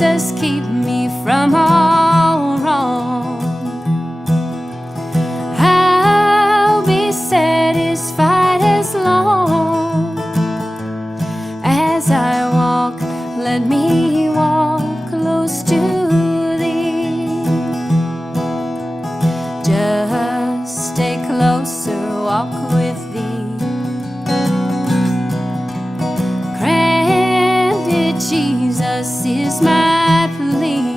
Jesus, keep me from all wrong. I'll be satisfied as long as I walk. Let me walk close to Thee. Just stay closer, walk with Thee. Granted, Jesus is my plea.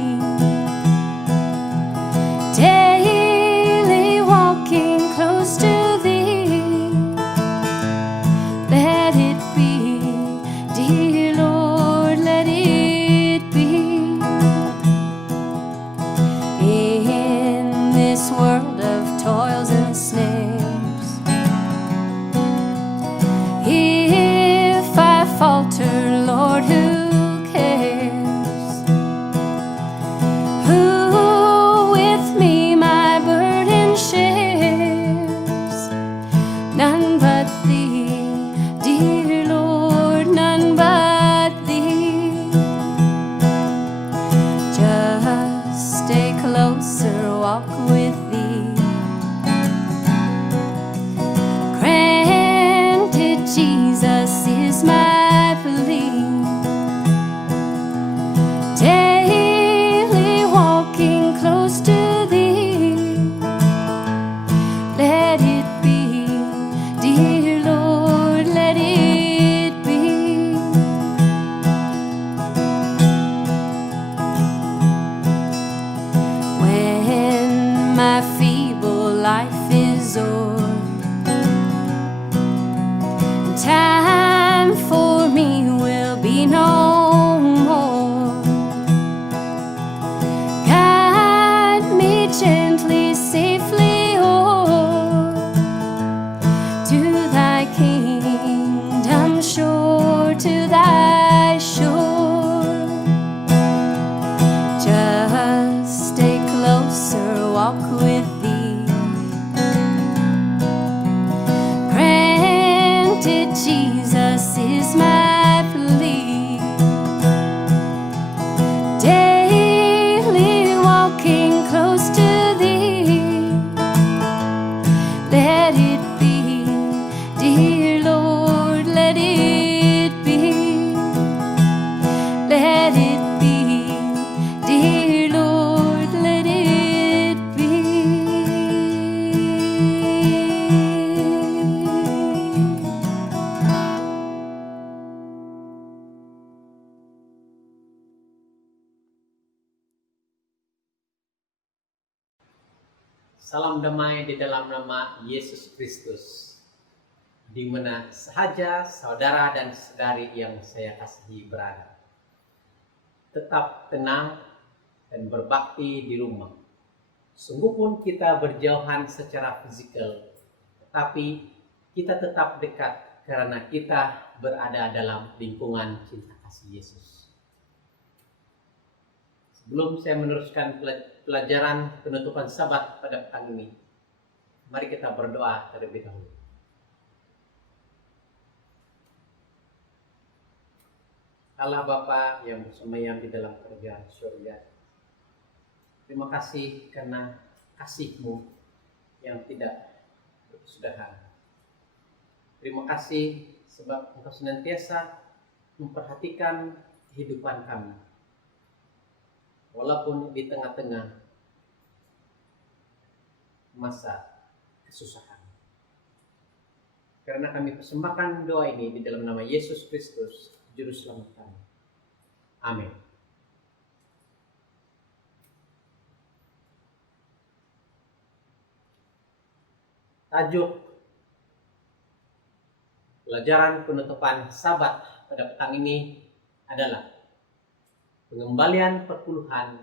Daily walking close to Thee. Let it be, dear Lord, let it be. In this world of toils and snares, if I falter, Lord, who cares? Who with me my burden shares? None but Thee, dear Lord, none but Thee. Just stay closer, walk with Thee. Granted, Jesus is my plea. Daily walking close to Thee. Let it be, dear Lord, let it be. When my feeble life is o'er, and time for me will be no more, guide me gently, safely o'er to Thy kingdom shore, to Thy shore. Just stay closer, walk with Thee. Granted, Jesus is my plea. Daily walking close to Thee. Let it be, dear Lord, let it be. Let it be, dear Lord, let it be. Salam damai di dalam nama Yesus Kristus. Di mana sahaja saudara dan saudari yang saya kasihi berada. Tetap tenang dan berbakti di rumah. Sungguh pun kita berjauhan secara fisikal, tetapi kita tetap dekat karena kita berada dalam lingkungan cinta kasih Yesus. Sebelum saya meneruskan pelajaran penutupan Sabat pada petang ini, mari kita berdoa terlebih dahulu. Allah Bapa yang bersemayam di dalam kerajaan surga, terima kasih karena kasih-Mu yang tidak berkesudahan. Terima kasih sebab Engkau senantiasa memperhatikan kehidupan kami, walaupun di tengah-tengah masa kesusahan. Karena kami persembahkan doa ini di dalam nama Yesus Kristus, Juru Selamat kami. Amin. Tajuk pelajaran penutupan Sabat pada petang ini adalah pengembalian perpuluhan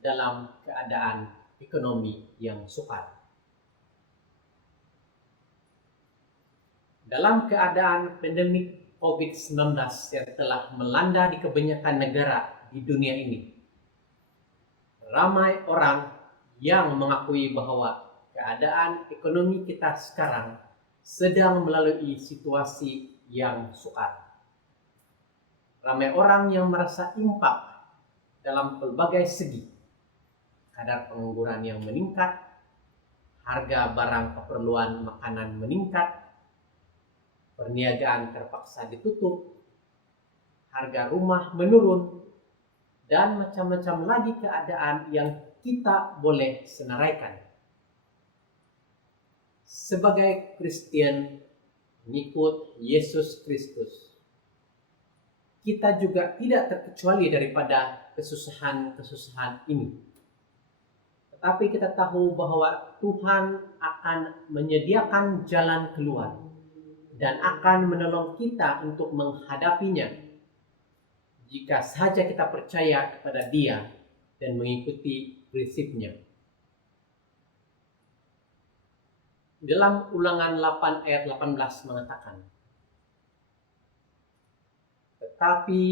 dalam keadaan ekonomi yang sukar. Dalam keadaan pandemik COVID-19 yang telah melanda di kebanyakan negara di dunia ini, ramai orang yang mengakui bahwa keadaan ekonomi kita sekarang sedang melalui situasi yang sukar. Ramai orang yang merasa impak dalam pelbagai segi. Kadar pengangguran yang meningkat, harga barang keperluan makanan meningkat, perniagaan terpaksa ditutup, harga rumah menurun, dan macam-macam lagi keadaan yang kita boleh senaraikan. Sebagai Kristen, mengikut Yesus Kristus, kita juga tidak terkecuali daripada kesusahan-kesusahan ini. Tetapi kita tahu bahwa Tuhan akan menyediakan jalan keluar dan akan menolong kita untuk menghadapinya jika saja kita percaya kepada Dia dan mengikuti prinsipnya. Dalam Ulangan 8 ayat 18 mengatakan, "Tetapi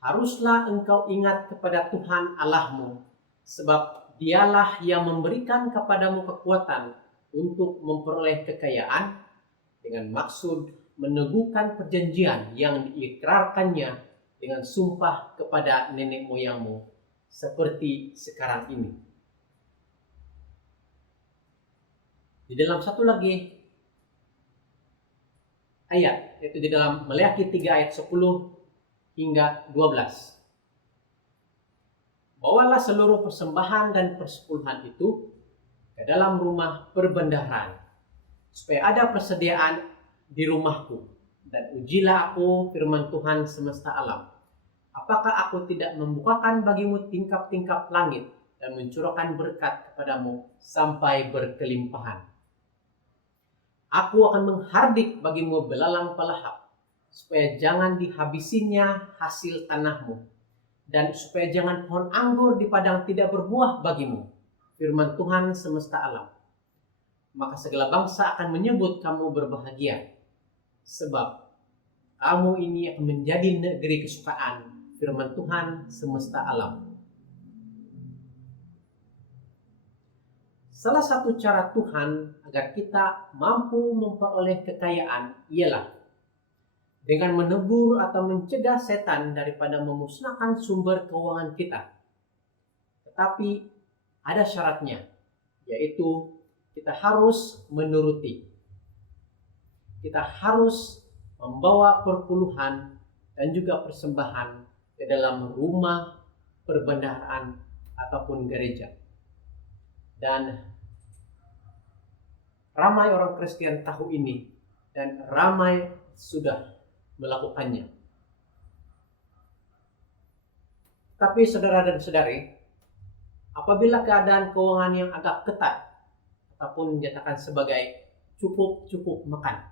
haruslah engkau ingat kepada Tuhan Allahmu, sebab Dialah yang memberikan kepadamu kekuatan untuk memperoleh kekayaan dengan maksud meneguhkan perjanjian yang diikrarkannya dengan sumpah kepada nenek moyangmu, seperti sekarang ini." Di dalam satu lagi ayat, yaitu di dalam Maleakhi 3 ayat 10 hingga 12. "Bawalah seluruh persembahan dan persepuluhan itu ke dalam rumah perbendaharaan, supaya ada persediaan di rumahku. Dan ujilah aku, firman Tuhan semesta alam, apakah aku tidak membukakan bagimu tingkap-tingkap langit dan mencurahkan berkat kepadamu sampai berkelimpahan. Aku akan menghardik bagimu belalang pelahap, supaya jangan dihabisinya hasil tanahmu, dan supaya jangan pohon anggur di padang tidak berbuah bagimu, firman Tuhan semesta alam. Maka segala bangsa akan menyebut kamu berbahagia, sebab kamu ini akan menjadi negeri kesukaan, firman Tuhan semesta alam." Salah satu cara Tuhan agar kita mampu memperoleh kekayaan ialah dengan menegur atau mencegah setan daripada memusnahkan sumber keuangan kita. Tetapi ada syaratnya, yaitu kita harus menuruti. Kita harus membawa perpuluhan dan juga persembahan ke dalam rumah perbendaharaan ataupun gereja. Dan ramai orang Kristen tahu ini dan ramai sudah melakukannya. Tapi saudara dan saudari, apabila keadaan keuangan yang agak ketat ataupun dinyatakan sebagai cukup makan,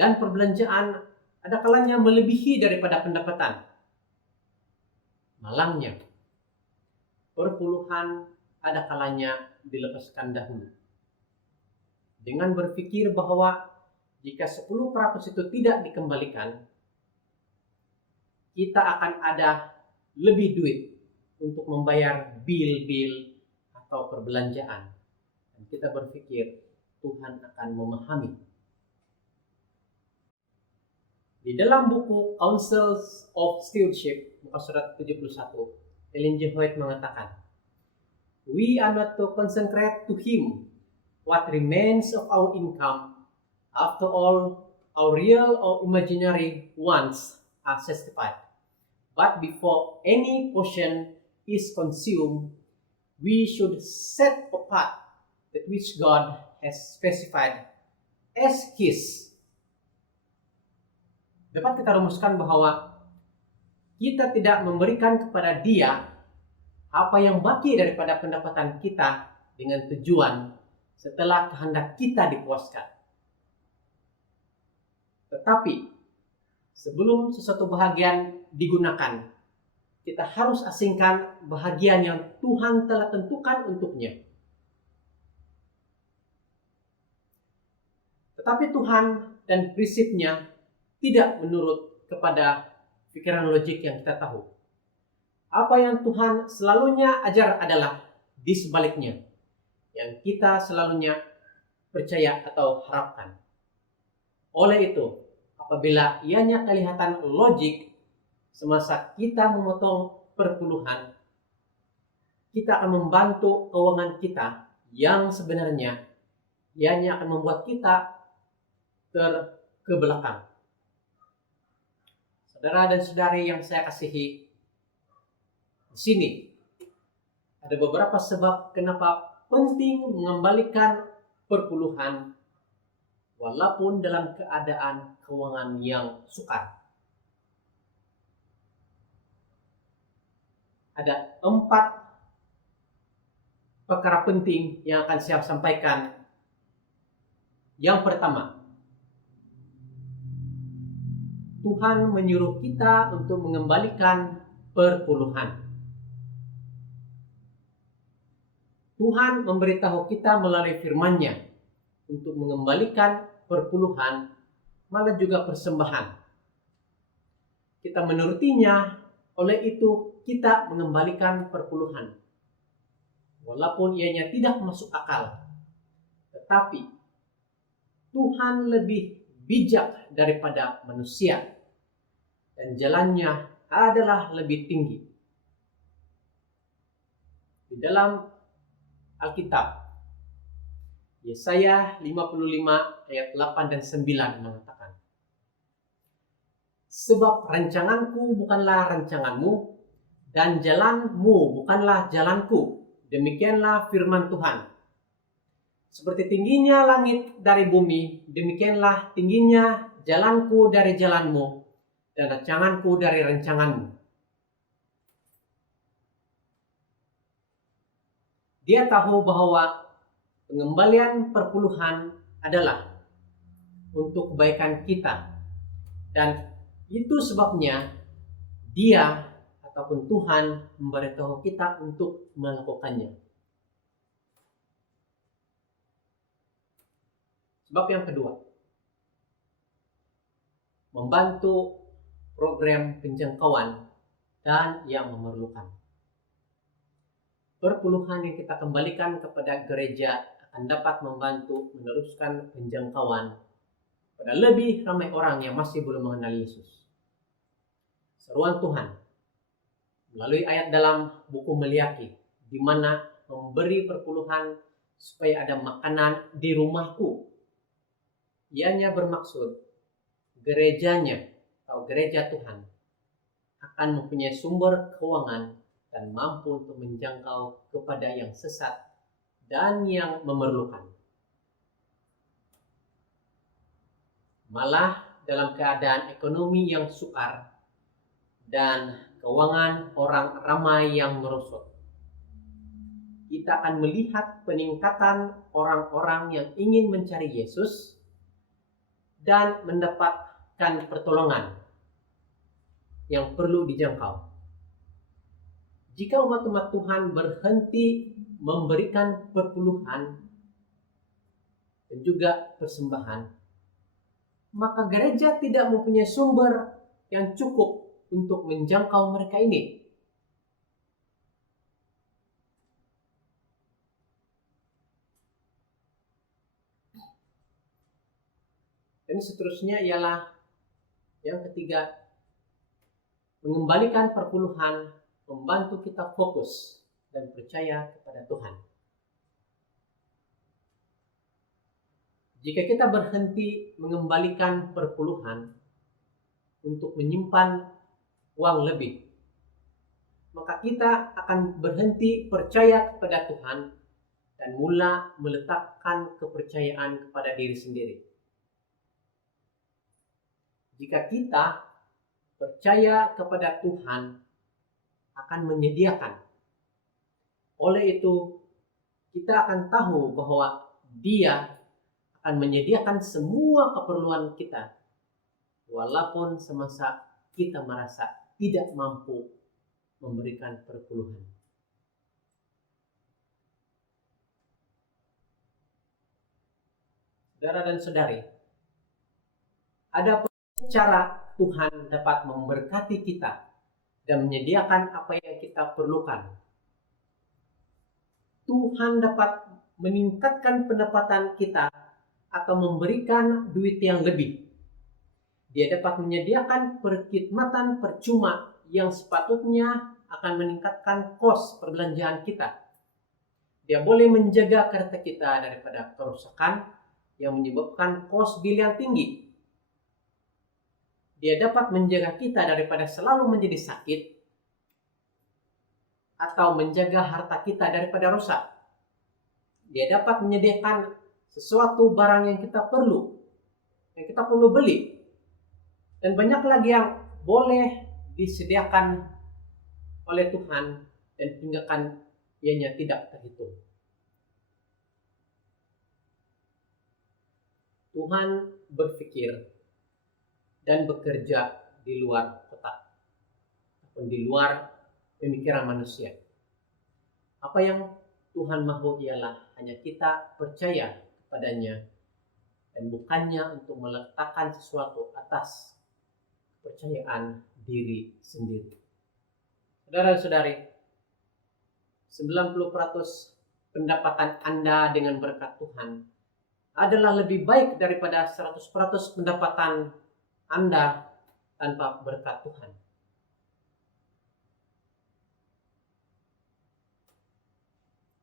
dan perbelanjaan ada kalanya melebihi daripada pendapatan, malangnya perpuluhan ada kalanya dilepaskan dahulu, dengan berpikir bahwa jika 10% itu tidak dikembalikan, kita akan ada lebih duit untuk membayar bil-bil atau perbelanjaan. Dan kita berpikir Tuhan akan memahami. Di dalam buku Counsels of Stewardship, muka surat 71, Ellen G. White mengatakan, "We are not to consecrate to Him what remains of our income. After all, our real or imaginary wants are satisfied. But before any portion is consumed, we should set apart that which God has specified as His." Dapat kita rumuskan bahwa kita tidak memberikan kepada Dia apa yang baki daripada pendapatan kita dengan tujuan setelah kehendak kita dipuaskan. Tetapi sebelum sesuatu bahagian digunakan, kita harus asingkan bahagian yang Tuhan telah tentukan untuknya. Tetapi Tuhan dan prinsipnya tidak menurut kepada pikiran logik yang kita tahu. Apa yang Tuhan selalunya ajar adalah di sebaliknya, yang kita selalunya percaya atau harapkan. Oleh itu, apabila ianya kelihatan logik semasa kita memotong perpuluhan, kita akan membantu keuangan kita yang sebenarnya ianya akan membuat kita ke belakang. Saudara dan saudari yang saya kasihi, di sini ada beberapa sebab kenapa penting mengembalikan perpuluhan walaupun dalam keadaan keuangan yang sukar. Ada 4 perkara penting yang akan saya sampaikan. Yang pertama, Tuhan menyuruh kita untuk mengembalikan perpuluhan. Tuhan memberitahu kita melalui firman-Nya untuk mengembalikan perpuluhan, malah juga persembahan. Kita menurutinya, oleh itu kita mengembalikan perpuluhan. Walaupun ianya tidak masuk akal, tetapi Tuhan lebih bijak daripada manusia dan jalannya adalah lebih tinggi. Di dalam Alkitab, Yesaya 55 ayat 8 dan 9 mengatakan, sebab rancanganku bukanlah rancanganmu, dan jalanmu bukanlah jalanku. Demikianlah firman Tuhan. Seperti tingginya langit dari bumi, demikianlah tingginya jalanku dari jalanmu, dan rancanganku dari rancanganmu. Dia tahu bahwa pengembalian perpuluhan adalah untuk kebaikan kita. Dan itu sebabnya Dia ataupun Tuhan memberitahu kita untuk melakukannya. Sebab yang kedua, membantu program penjangkauan dan yang memerlukan. Perpuluhan yang kita kembalikan kepada gereja akan dapat membantu meneruskan penjangkauan pada lebih ramai orang yang masih belum mengenal Yesus. Seruan Tuhan melalui ayat dalam buku Meliaki, di mana memberi perpuluhan supaya ada makanan di rumahku. Ianya bermaksud gerejanya atau gereja Tuhan akan mempunyai sumber keuangan dan mampu untuk menjangkau kepada yang sesat dan yang memerlukan. Malah dalam keadaan ekonomi yang sukar dan keuangan orang ramai yang merosot, kita akan melihat peningkatan orang-orang yang ingin mencari Yesus dan mendapatkan pertolongan yang perlu dijangkau. Jika umat-umat Tuhan berhenti memberikan perpuluhan dan juga persembahan, maka gereja tidak mempunyai sumber yang cukup untuk menjangkau mereka ini. Dan seterusnya ialah yang ketiga, mengembalikan perpuluhan membantu kita fokus dan percaya kepada Tuhan. Jika kita berhenti mengembalikan perpuluhan untuk menyimpan uang lebih, maka kita akan berhenti percaya kepada Tuhan dan mula meletakkan kepercayaan kepada diri sendiri. Jika kita percaya kepada Tuhan akan menyediakan, oleh itu kita akan tahu bahwa Dia akan menyediakan semua keperluan kita, walaupun semasa kita merasa tidak mampu memberikan perpuluhan. Saudara dan saudari, ada cara Tuhan dapat memberkati kita dan menyediakan apa yang kita perlukan. Tuhan dapat meningkatkan pendapatan kita atau memberikan duit yang lebih. Dia dapat menyediakan perkhidmatan percuma yang sepatutnya akan meningkatkan kos perbelanjaan kita. Dia boleh menjaga kereta kita daripada kerusakan yang menyebabkan kos bil yang tinggi. Dia dapat menjaga kita daripada selalu menjadi sakit atau menjaga harta kita daripada rusak. Dia dapat menyediakan sesuatu barang yang kita perlu beli. Dan banyak lagi yang boleh disediakan oleh Tuhan dan tinggalkan ianya tidak terhitung. Tuhan berpikir dan bekerja di luar kotak ataupun di luar pemikiran manusia. Apa yang Tuhan mahu ialah hanya kita percaya kepadanya dan bukannya untuk meletakkan sesuatu atas kepercayaan diri sendiri. Saudara-saudari, 90% pendapatan Anda dengan berkat Tuhan adalah lebih baik daripada 100% pendapatan Anda tanpa berkat Tuhan.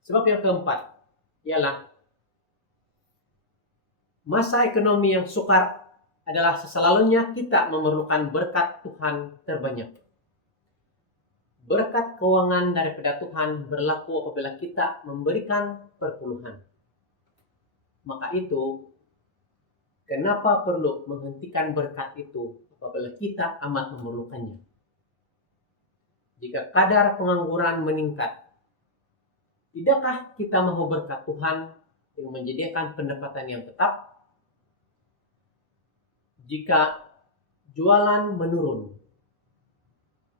Sebab yang keempat ialah masa ekonomi yang sukar adalah selalunya kita memerlukan berkat Tuhan terbanyak. Berkat keuangan daripada Tuhan berlaku apabila kita memberikan perpuluhan. Maka itu, kenapa perlu menghentikan berkat itu apabila kita amat memerlukannya? Jika kadar pengangguran meningkat, tidakkah kita mahu berkat Tuhan yang menyediakan pendapatan yang tetap? Jika jualan menurun,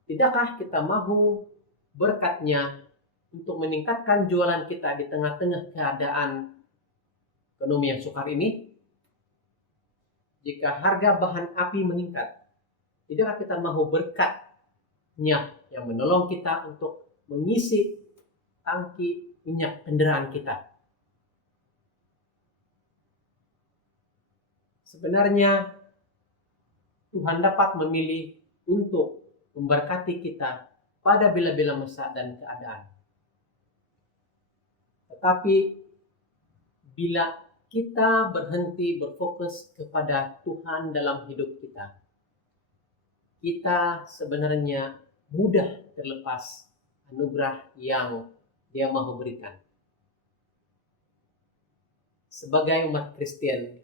tidakkah kita mahu berkatnya untuk meningkatkan jualan kita di tengah-tengah keadaan ekonomi yang sukar ini? Jika harga bahan api meningkat, tidakkah kita mahu berkatnya yang menolong kita untuk mengisi tangki minyak kendaraan kita? Sebenarnya Tuhan dapat memilih untuk memberkati kita pada bila-bila masa dan keadaan. Tetapi bila kita berhenti berfokus kepada Tuhan dalam hidup kita, kita sebenarnya mudah terlepas anugerah yang Dia mahu berikan. Sebagai umat Kristen,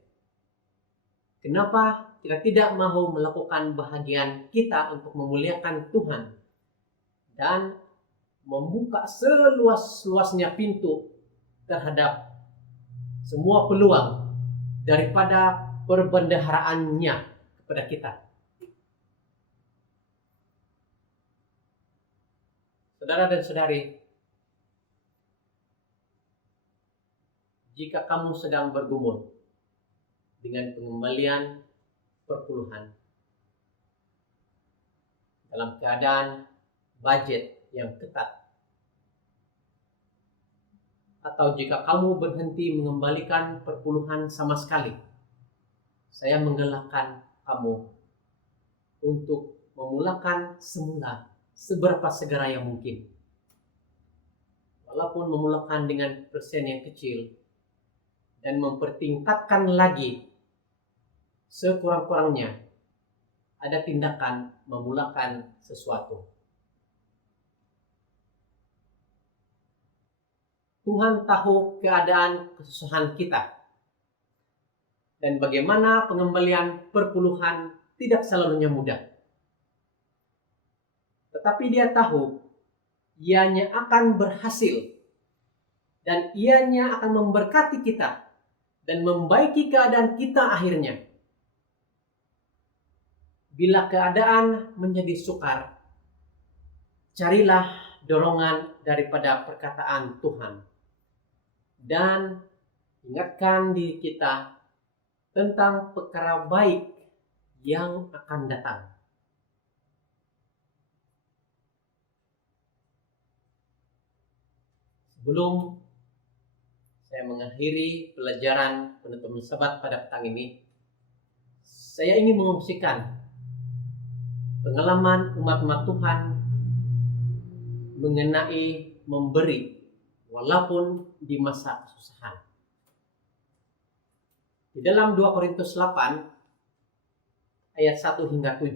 kenapa kita tidak mahu melakukan bahagian kita untuk memuliakan Tuhan dan membuka seluas-luasnya pintu terhadap semua peluang daripada perbendaharaannya kepada kita? Saudara dan saudari, jika kamu sedang bergumul dengan pengembalian perpuluhan dalam keadaan budget yang ketat, atau jika kamu berhenti mengembalikan perpuluhan sama sekali, saya menggalakkan kamu untuk memulakan semula seberapa segera yang mungkin. Walaupun memulakan dengan persen yang kecil dan mempertingkatkan lagi sekurang-kurangnya ada tindakan memulakan sesuatu. Tuhan tahu keadaan kesusahan kita dan bagaimana pengembalian perpuluhan tidak selalunya mudah. Tetapi Dia tahu Ianya akan berhasil dan Ianya akan memberkati kita dan membaiki keadaan kita akhirnya. Bila keadaan menjadi sukar, carilah dorongan daripada perkataan Tuhan dan ingatkan diri kita tentang perkara baik yang akan datang. Sebelum saya mengakhiri pelajaran penutup Sabat pada petang ini, saya ingin mengungsikan pengalaman umat-umat Tuhan mengenai memberi walaupun di masa kesusahan. Di dalam 2 Korintus 8 ayat 1 hingga 7,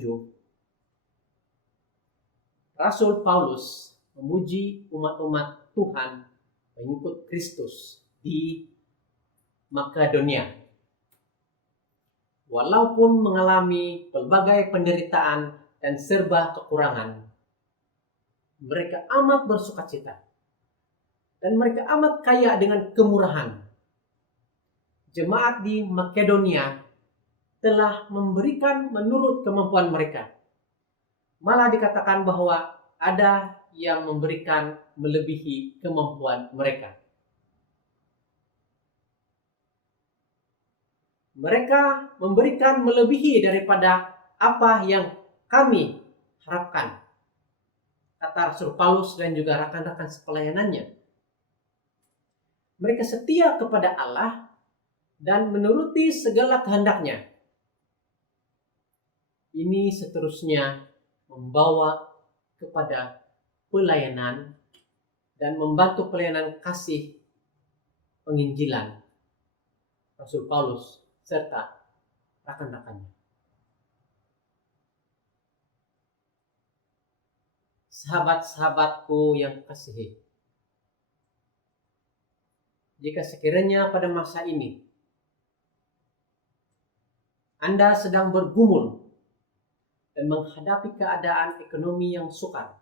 Rasul Paulus memuji umat-umat Tuhan pengikut Kristus di Makedonia. Walaupun mengalami pelbagai penderitaan dan serba kekurangan, mereka amat bersukacita dan mereka amat kaya dengan kemurahan. Jemaat di Makedonia telah memberikan menurut kemampuan mereka. Malah dikatakan bahwa ada yang memberikan melebihi kemampuan mereka. Mereka memberikan melebihi daripada apa yang kami harapkan, kata Rasul Paulus dan juga rekan-rekan sepelayanannya. Mereka setia kepada Allah dan menuruti segala kehendaknya. Ini seterusnya membawa kepada pelayanan dan membantu pelayanan kasih penginjilan Rasul Paulus serta rekan-rekannya. Sahabat-sahabatku yang kasihi, jika sekiranya pada masa ini Anda sedang bergumul dan menghadapi keadaan ekonomi yang sukar,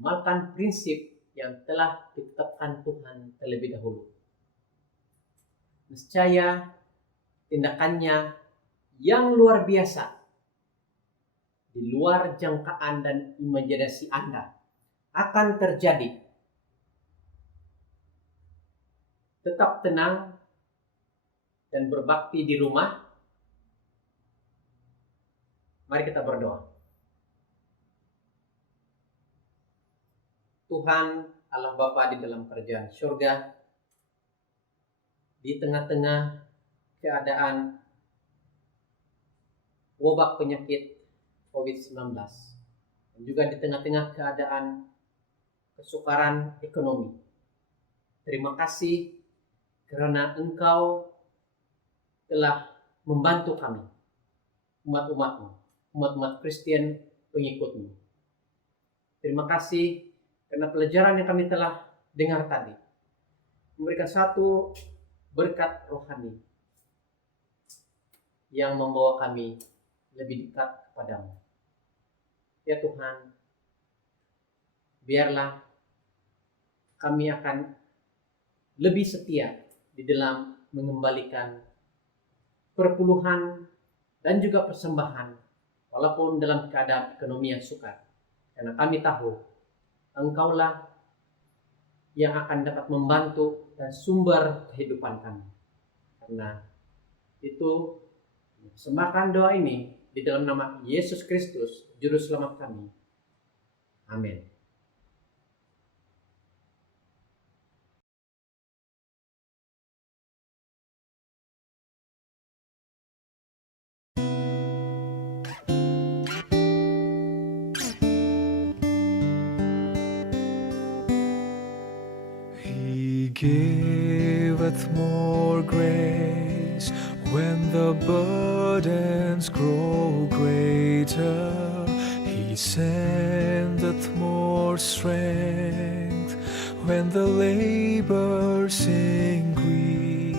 amalkan prinsip yang telah ditetapkan Tuhan terlebih dahulu. Niscaya tindakannya yang luar biasa, di luar jangkaan dan imajinasi Anda, akan terjadi. Tetap tenang dan berbakti di rumah. Mari kita berdoa. Tuhan Allah Bapa di dalam kerajaan surga, di tengah-tengah keadaan wabak penyakit COVID-19 dan juga di tengah-tengah keadaan kesukaran ekonomi, terima kasih karena Engkau telah membantu kami, umat-umat-Mu, umat-umat Kristen pengikut-Mu. Terima kasih karena pelajaran yang kami telah dengar tadi memberikan satu berkat rohani yang membawa kami lebih dekat kepadamu. Ya Tuhan, biarlah kami akan lebih setia di dalam mengembalikan perpuluhan dan juga persembahan walaupun dalam keadaan ekonomi yang sukar. Karena kami tahu Engkaulah yang akan dapat membantu dan sumber kehidupan kami. Karena itu, persembahkan doa ini di dalam nama Yesus Kristus, Juru Selamat kami. Amin. He giveth more grace when the burdens grow greater. He sendeth more strength when the labors increase.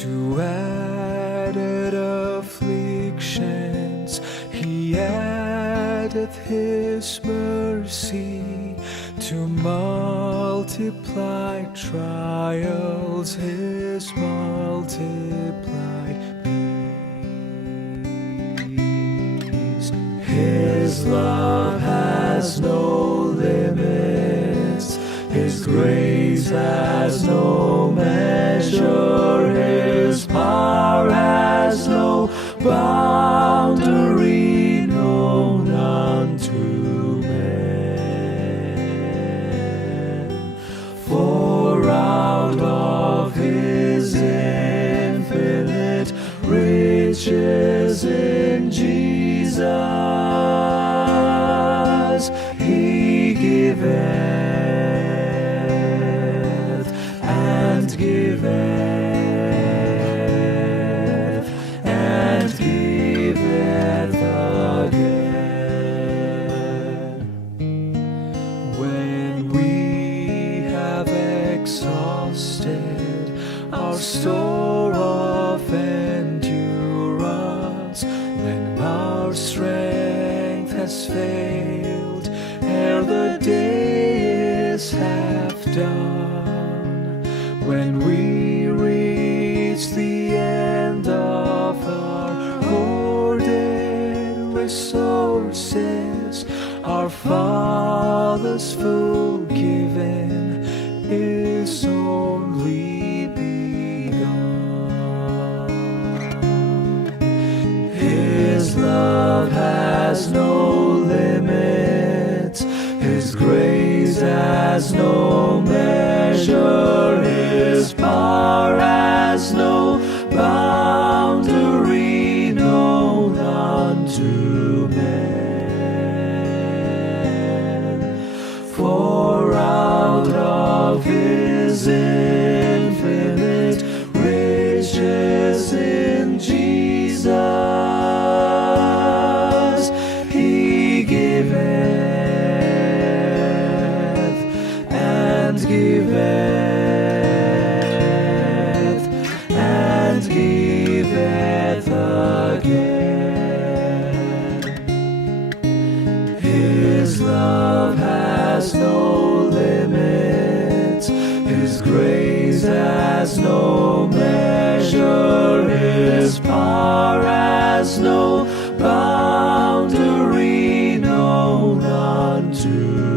To added afflictions He addeth His mercy. To multiply trials, His multiplied peace. His love has no limits, His grace has no measure, His power has no boundary known unto men. For out of His infinite riches in Jesus, He failed ere the day is half done. When we reach the end of our hoarded resources, our Father's full giving is only begun. His love has no limit, His grace has no measure, His power has no boundary known unto men. For out of His infinite riches in Jesus, He giveth and giveth and giveth again. His love has no limit, His grace has no measure, His power has no boundary known unto